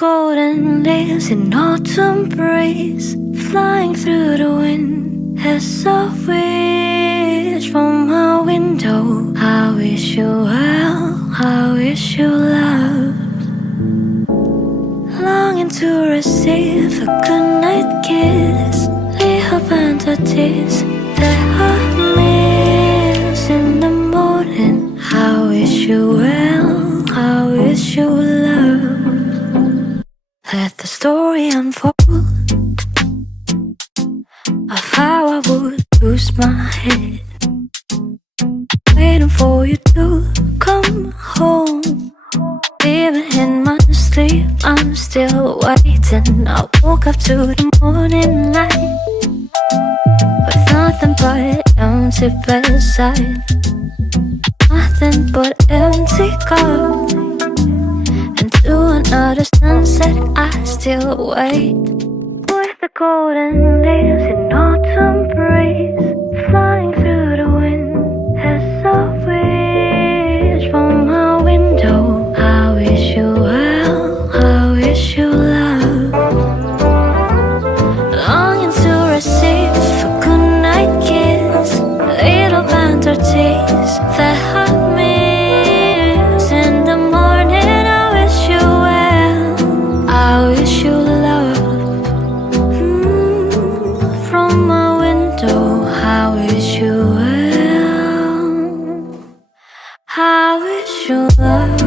golden leaves in autumn breeze, flying through the wind as a wish from my window. I wish you well, I wish you love. Longing to receive a goodnight kiss, little fantasies that I miss in the morning. I wish you well, I wish you love. Let the story unfold of how I would lose my head, waiting for you to come home. Even in my sleep, I'm still waiting. I woke up to the morning light with nothing but empty bedside, nothing but empty cup. And to another sunset I still wait, with the golden leaves in autumn breeze, flying through the wind as a wish from my window. I wish you well, I wish you love. Longing to receive a goodnight kiss, little fantasies that I miss in the morning. I wish you well, I wish you love. From my window, I wish you well, I wish you love.